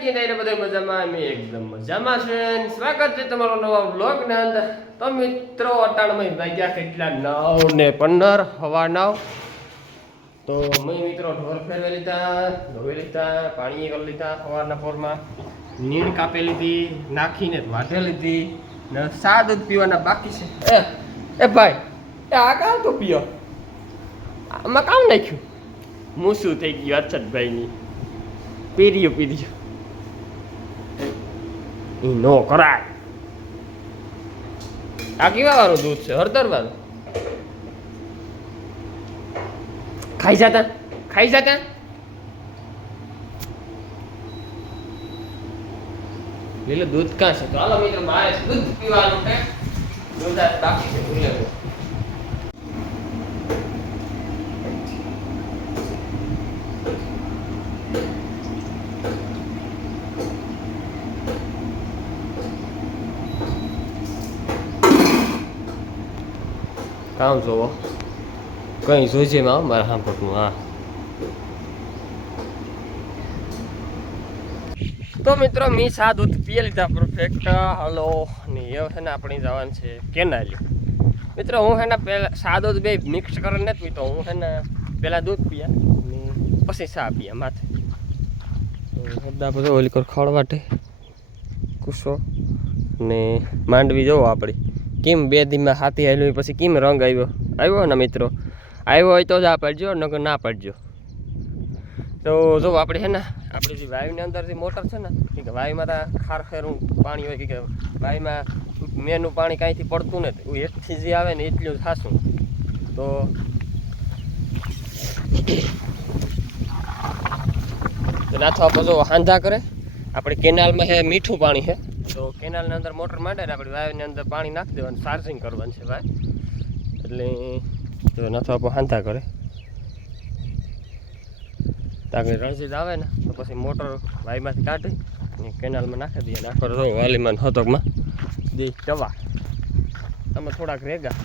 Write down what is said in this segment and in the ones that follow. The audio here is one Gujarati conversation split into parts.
શાંતિ થઈને બધા મજામાં અમે એકદમ મજામાં છે સ્વાગત છે તમારો નવા બ્લોગ ને અંદર તો મિત્રો અટાણમાં વાગ્યા કેટલા 9:15 હવા 9 તો મેં મિત્રો ઢોર ફેરવી લીધા ધોઈ લીધા પાણી કરી લીધા સવારના પોરમાં નીણ કાપી લીધી નાખીને વાઢે લીધી ને સા દૂધ પીવાના બાકી છે એ ભાઈ એ આ કાં તો પીયો આમાં કામ નાખ્યું મૂસું થઈ ગયું અચ્છતભાઈની પીર્યું એ નો કરાય આ કેવા વાળું દૂધ છે હળદર વાળું ખાઈ જતા લીલું દૂધ કાં છે તો હાલો મિત્રો મારે દૂધ પીવાનું છે દૂધ આજ બાકી છે ભૂલે કામ જોવો કઈ જોઈજે માં મારા સાંભળનું હા તો મિત્રો મેં સા દૂધ પી લીધા પરફેક્ટ હલો ને એ છે ને આપણે જવાનું છે કેનાલી મિત્રો હું છે ને પહેલાં સા દૂધ બે મિક્સ કરીને નથી પીતો હું છે ને પહેલાં દૂધ પીયા ને પછી સા પીયા માથે બધા બધો ઓલી કર ખળવાટે કુસો ને માંડવી જોવો આપણી કેમ બે દીમાં હાથી હાલ્યું પછી કેમ રંગ આવ્યો ને મિત્રો આવ્યો હોય તો જ આ પાડજો નકર ના પાડજો તો જો આપણે છે ને આપણી જે વાયુની અંદર જે મોટર છે ને કે વાયુમાં તો ખારખેરું પાણી હોય કે વાયુમાં મેનું પાણી કાંઈથી પડતું નથી એકથી જે આવે ને એટલું જ ખાશું તો નાથો આપણે જો હાંધા કરે આપણે કેનાલમાં છે મીઠું પાણી છે તો કેનાલની અંદર મોટર માંડે ને આપણે વાયુની અંદર પાણી નાખી દેવાનું ચાર્જિંગ કરવાનું છે ભાઈ એટલે તો નાથો આપણે હાંધા કરે તાકે રણજીત આવે ને તો પછી મોટર વાયમાંથી કાઢી અને કેનાલમાં નાખી દઈએ નાખો તો વાલીમાં હતકમાં દે ટવા આમાં થોડાક રેગા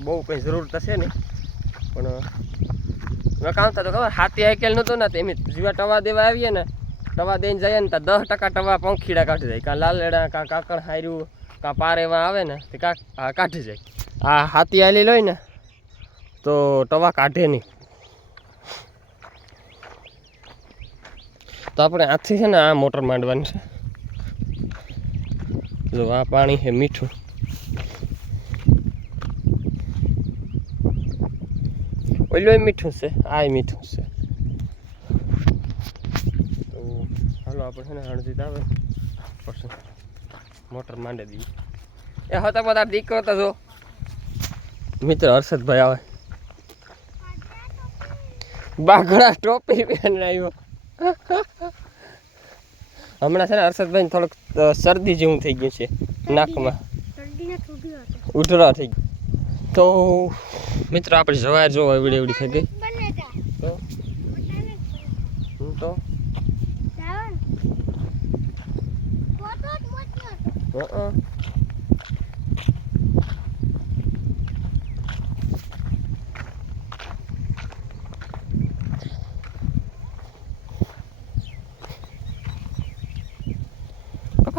બહુ કંઈ જરૂર થશે નહીં પણ કામ થતું ખબર હાથી આઈકેલ નહોતું ને એમ જેવા ટવા દેવા આવીએ ને ટવા દઈને જઈએ ને તો 10% ટવા પંખીડા કાઢી જાય કાં લાલડા કાં કાકણ હાર્યું કાં પાર એવા આવે ને તે કાઢી જાય આ હાથી આલી લોય ને તો ટવા કાઢે નહીં તો આપણે આથી છે ને આ મોટર માંડવાની છે જો આ પાણી છે મીઠું ઓલું મીઠું છે આ મીઠું છે તો હાલો આપણે છે ને હળજીત આવે પછી મોટર માંડી દઈએ એ હતા બધા દીકરો તો જો મિત્ર હર્ષદભાઈ આવે બાઘડા ટોપી પહેરીને આવ્યો હમણાં છે ને હર્ષદભાઈ થોડુંક શરદી જેવું થઈ ગયું છે નાકમાં ઉધરા થઈ ગયું તો મિત્રો આપણે જવાય જો એવડી એવડી થઈ ગઈ તો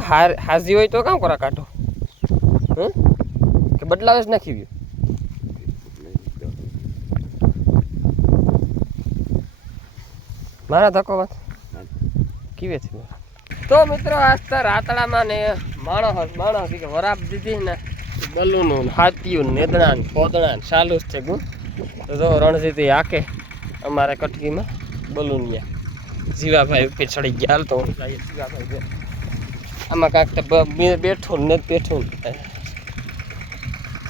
હાજી હોય તો કામ કરા કાઢો કે બદલાવે જ નાખી ગયું મારા ધક્કો વાત કેવી છે તો મિત્રો આસ્તા રાતડામાં ને માણસ કે વરાપ દીધી ને બલુનું હાથીયું નેદણા ને પોદણા ને ચાલુ જ છે ગુણ તો જો રણજીતી આકે અમારે કટકીમાં બલુનિયા જીવાભાઈ ઉપર ચડી ગયા હાલ તો જીવાભાઈ આમાં કાંઈક બેઠું ને બેઠું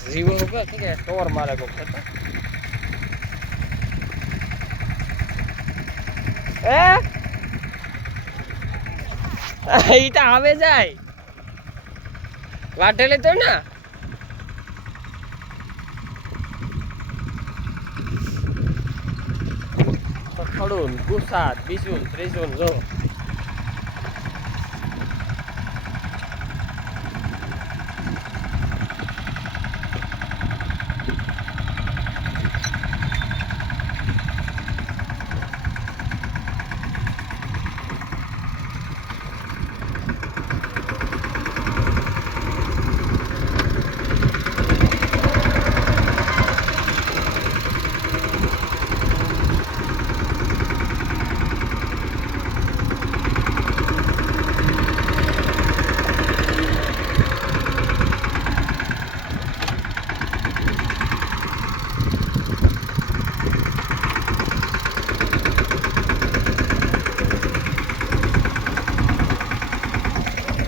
જીવો કે ટોર મારે કોક ઈ તો આવે જાય વાટેલે તો ના ખડું ગુસાદ બીજું ત્રીજું જો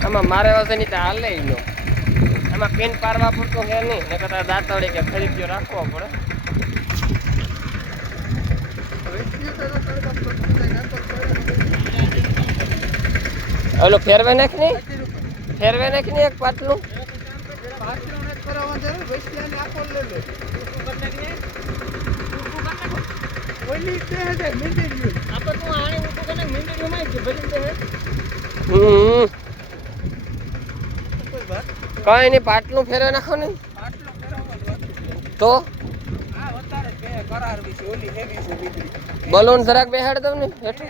આમાં મારે વાસે નહીં તો હાલે નો આમાં પેન પારવા પડતું છે નહીં ને કદાચ દાંતળી કે ખરીદ્યો રાખવો પડે. ઓલો ફેરવે નાખ ને એક પાટલું કઈ નઈ પાટલું ફેરવે નાખો ને તો બલૂન જરાક બેહાડ દઉં ને હેઠું.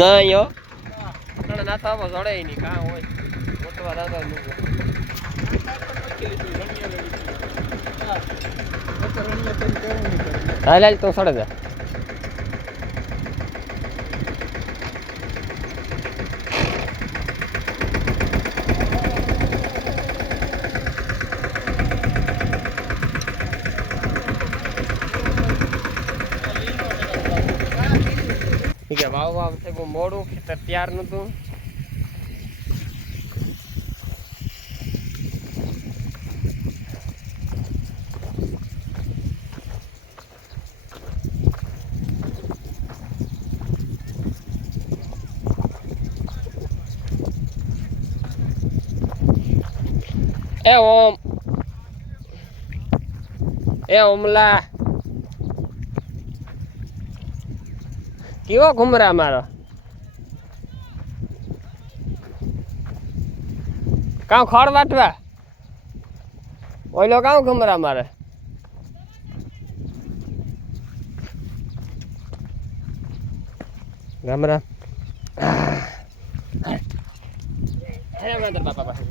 ના યો ના તો આમાં જડે નહીં કાં હોય મોટવા દાદા હાલ તો સડે જા. વાવ થઈ ગયું મોડું ખેતર તૈયાર નતું. એ ઓમલા કેવો ઘુમરા મારો કાં ખડ વાટવા ઓઈલો કાં ઘુમરા મારે ગામરા બાપા પાસે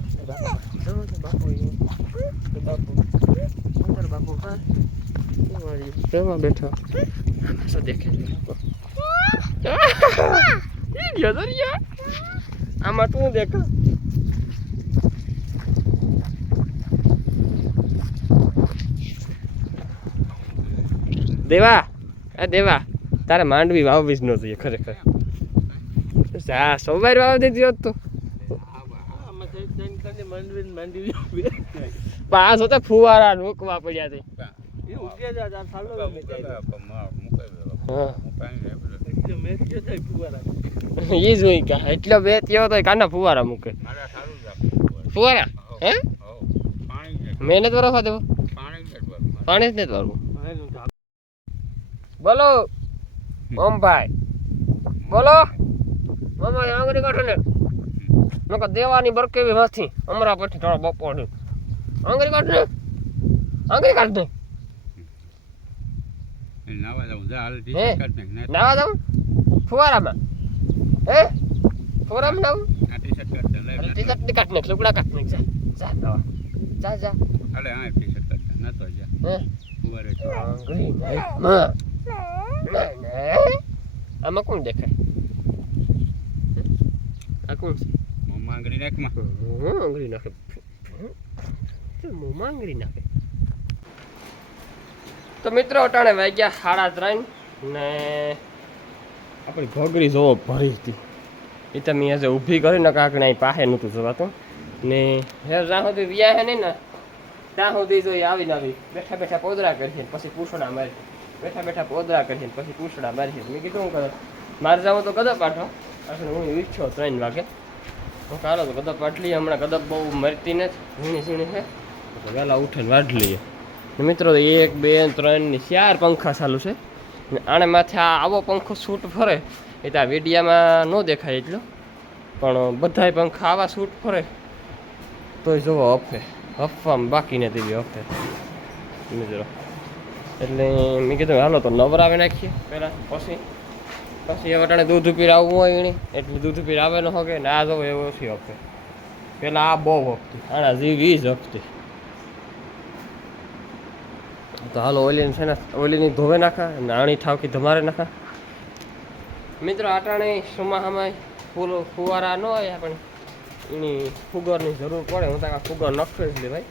બાપુ બેઠો દેખે આમાં તું દેખ દેવા દેવા તારે માંડવી વાવવી જ નહોતી ખરેખર. હા સોમવાર વાવ દીધી હોત તો પાસ હોતા ફુવારા રોકવા પડ્યા છે. એ જોઈ કા એટલો બે થયો તો કાના ફુવારા મૂકે ફુવારા હે મહેનત વરસવા દેવો પાણી જ નથી વાળવું. બોલો ઓમભાઈ બોલો મામા આંગળી કાઢો ને નકર દેવાની બરકેવી નથી અમરા પછી થોડો બપોર આંગળી કાઢ ને આંગળી કાઢ દે નાવા જાઉં ફુવારામાં હે ફુવારામાં નાવું ટી-શર્ટ કાઢ નાખ લુગડા કાઢ નાખ જા નાવા જા જા અલે આ ટી-શર્ટ કાઢ ના તો જા હે ફુવારે આંગળી માં આમાં કોણ દેખાય આ કોણ છે મોમાં આંગળી નાખમાં આંગળી નાખે મોમાં આંગળી નાખે. તો મિત્રો અટાણે વાગ્યા 3:30 ને આપણી ઘોગરી જોવો ભરી હતી એ તમે આજે ઊભી કરીને કાંકને અહીં પાસે નહોતું જવાતું ને હેર જ્યાં સુધી વ્યા હે નહીં ને ત્યાં સુધી જો આવીને આવી બેઠા બેઠા પોદરા કરીએ પછી પૂછડા મારી બેઠા બેઠા પોદરા કરીએ પછી પૂછડા મારીએ. મેં કીધું હું કરે મારે જાવ તો ગદપ પાઠો અસલ હું ઈચ્છો 3 વાગે હું કાલો તો ગદપ પાટલી હમણાં ગદપ બહુ મરતી નથી ઝીણી ઝીણી છે તો વહેલા ઉઠીને વાઢ લઈએ. મિત્રો 1 2 3 ને 4 પંખા ચાલુ છે આને માથે આવો પંખો છૂટ ફરે એ તો આ વિડીયામાં ન દેખાય એટલો પણ બધાય પંખા આવા છૂટ ફરે તોય જોવો હફે હફવામાં બાકી નથી એવી હફે મિત્રો. એટલે મેં કીધું હાલો તો નવરાવી નાખીએ પહેલાં પછી હવે ટાણે દૂધ પીર આવવું હોય એની એટલે દૂધ પીર આવે ન હોકે ને આ જોવો એવો ઓછી હફે. પહેલાં આ બહુ હફતી આના જેવી જ હફતી. તો હાલો ઓલીને છે ને ઓલીની ધોવે નાખા નાણી ઠાવકી ધમારે નાખા. મિત્રો આટાણે ચોમાસામાં ફુવારા ન હોય પણ એની ફુગરની જરૂર પડે. હું ત્યાં ફુગર નખવે જ લે ભાઈ,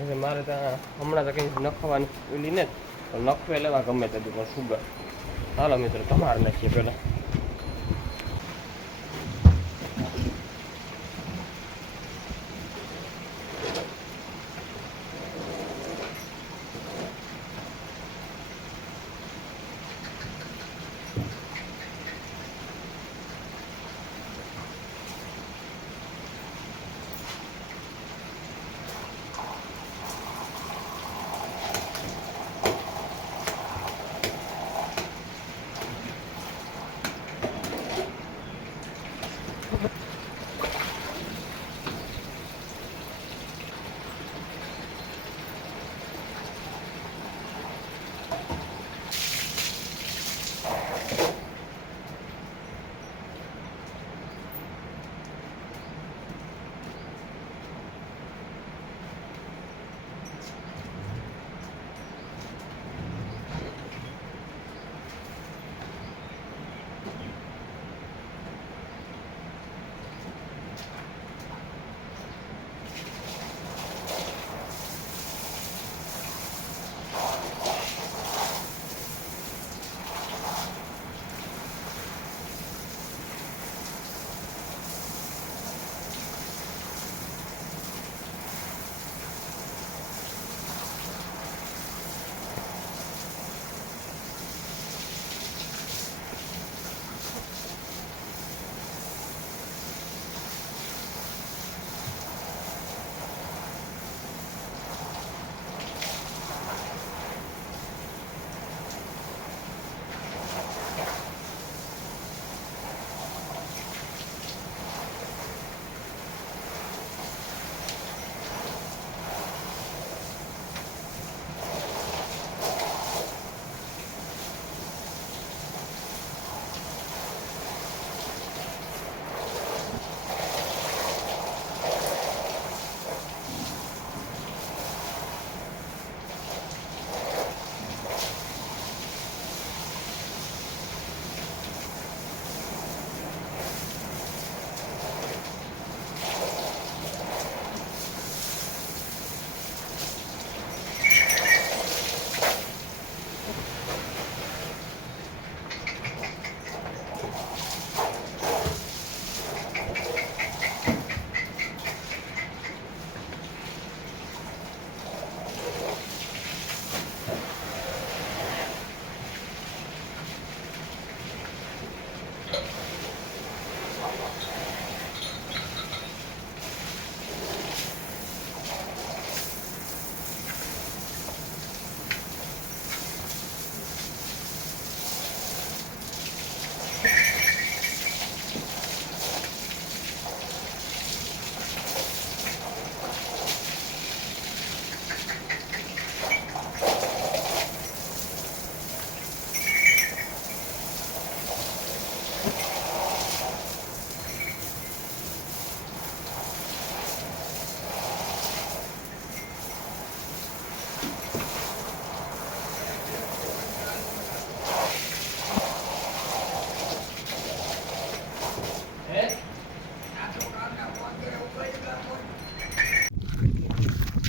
એટલે મારે ત્યાં હમણાં તો કંઈ નખવાની ઓલી ને તો નખવે લેવા ગમે તે પણ ફુગર. હાલો મિત્રો તમારે નાખીએ પહેલાં.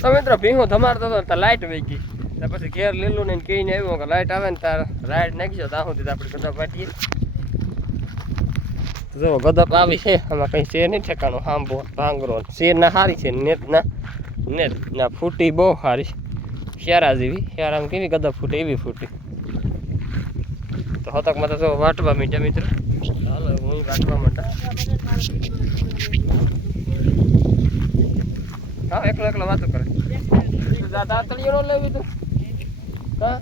તો મિત્રો ભીંગો ધમાડતો હતો તો લાઇટ વહી ગઈ. પછી ઘેર લીલું ને કહીને આવ્યો કે લાઇટ આવે ને તાર રાઈડ નાખજો ત્યાં સુધી આપણે ગદપ વાટીએ. જો ગદપ આવી છે, આમાં કંઈ છે નહીં ઠેકાણું. હાંભો ભાંગરો શેર ના સારી છે, નેટ ના ફૂટી બહુ સારી, શેરા જેવી. શેરામાં કેવી ગદપ ફૂટે એવી ફૂટી. તો હતકમાં તો જો વાટવા મીઠા મિત્રો. હાલો હું વાટવા માંડા. હા એકલો વાતો કરે. દાતળીઓ નો લેવી તું? હા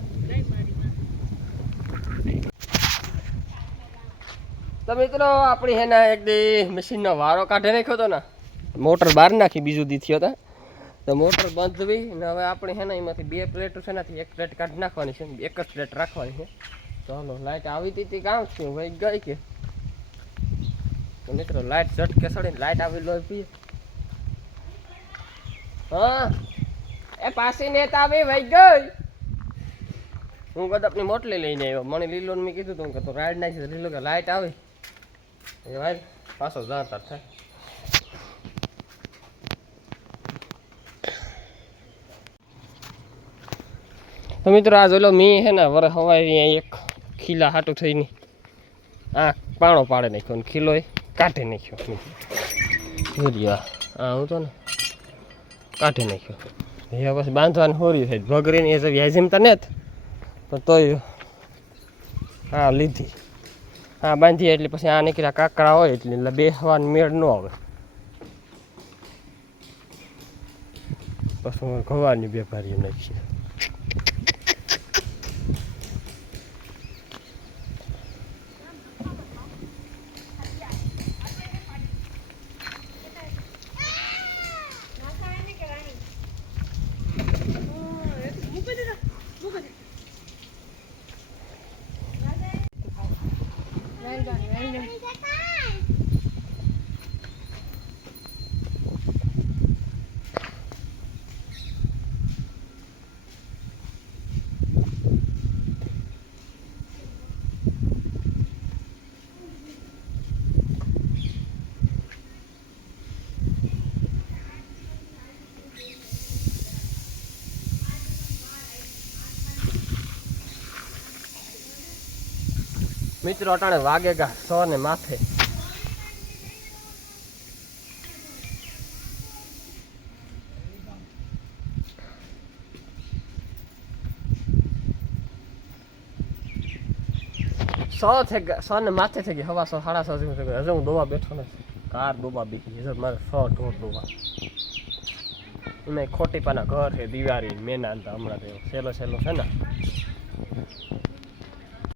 તો મિત્રો આપણી હે ને એક દી મશીનનો વારો કાઢી નાખ્યો હતો ને, મોટર બહાર નાખી બીજું દી થયો હતા તો મોટર બંધ થઈ ને હવે આપણે હે ને એમાંથી 2 પ્લેટો છે ને, એક પ્લેટ કાઢી નાખવાની છે, એક જ પ્લેટ રાખવાની છે. ચાલો લાઇટ આવી હતી કામ છે વહી ગઈ કે મિત્રો લાઇટ ઝટકે સડી લાઇટ આવી લોહી પીએ. હા એ પાછી નેત આવી વહી ગઈ. હું ગદપની મોટલી લઈને આવ્યો. મને લીલો મેં કીધું તું કે તું રાઈડ નાખી લીલો કે લાઇટ આવી એ ભાઈ પાછો જાતા થાય. તો મિત્રો આ જોઈ લો મી હે ને વર હવાઈ એક ખીલા હાટું થઈને આ પાણો પાડે નાખ્યો ને ખીલો કાઢી નાખ્યો. જોરિયા હા હું તો ને કાઢી નાખ્યો. એ પછી બાંધવાની હોરી થઈ ભગરીની એ વ્યાજીમતા ને પણ તોય હા લીધી. હા બાંધીએ એટલે પછી આ નીકળ્યા કાકડા હોય એટલે બેસવાની મેળ ન આવે. પછી હું ગવાની વેપારી નાખીએ. મિત્રો અટાણે વાગેગા 100 ને માથે. સો ને માથે થઈ ગઈ. હવા 100 સાડા 100 જેવું થઈ ગયું. હજુ હું દોવા બેઠો નથી. કાર દોવા બેઠી હજુ મારે 100 ઢોર દોવા. એમાં ખોટી પાના ઘર છે દિવાળી મેના હમણાં સહેલો છે ને